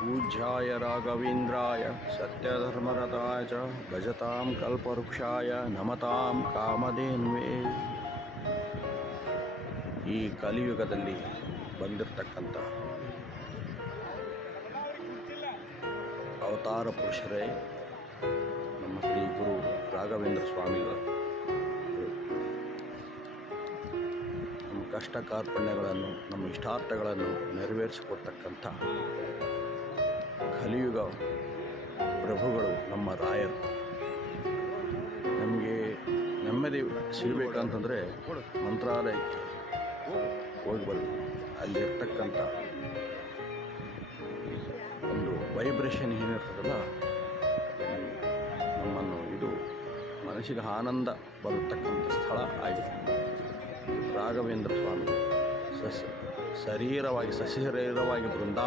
पूज्याय राघवेन्द्राय सत्यधर्मरताय च भजतां कल्पवृक्षाय नमतां ಕಾಮಧೇನ್ವೇ. ಈ ಕಲಿಯುಗದಲ್ಲಿ ಬಂದಿರತಕ್ಕಂಥ ಅವತಾರ ಪುರುಷರೇ ನಮ್ಮ ಶ್ರೀ ಗುರು ರಾಘವೇಂದ್ರ ಸ್ವಾಮಿಗಳು. ನಮ್ಮ ಕಷ್ಟ ಕಾರ್ಪಣ್ಯಗಳನ್ನು, ನಮ್ಮ ಇಷ್ಟಾರ್ಥಗಳನ್ನು ನೆರವೇರಿಸಿಕೊಡ್ತಕ್ಕಂಥ ಕಲಿಯುಗ ಪ್ರಭುಗಳು ನಮ್ಮ ರಾಯರು. ನಮಗೆ ನೆಮ್ಮದಿ ಸಿಗಬೇಕಂತಂದರೆ ಮಂತ್ರಾಲಯಕ್ಕೆ ಹೋಗಿ ಬರಬೇಕು. ಅಲ್ಲಿರ್ತಕ್ಕಂಥ ಒಂದು ವೈಬ್ರೇಷನ್ ಏನಿರ್ತದಲ್ಲ, ನಮ್ಮನ್ನು ಇದು ಮನಸ್ಸಿಗೆ ಆನಂದ ಬರತಕ್ಕಂಥ ಸ್ಥಳ ಆಗಿದೆ ರಾಘವೇಂದ್ರ ಸ್ವಾಮಿ. ಸಶರೀರವಾಗಿ ಬೃಂದಾವನ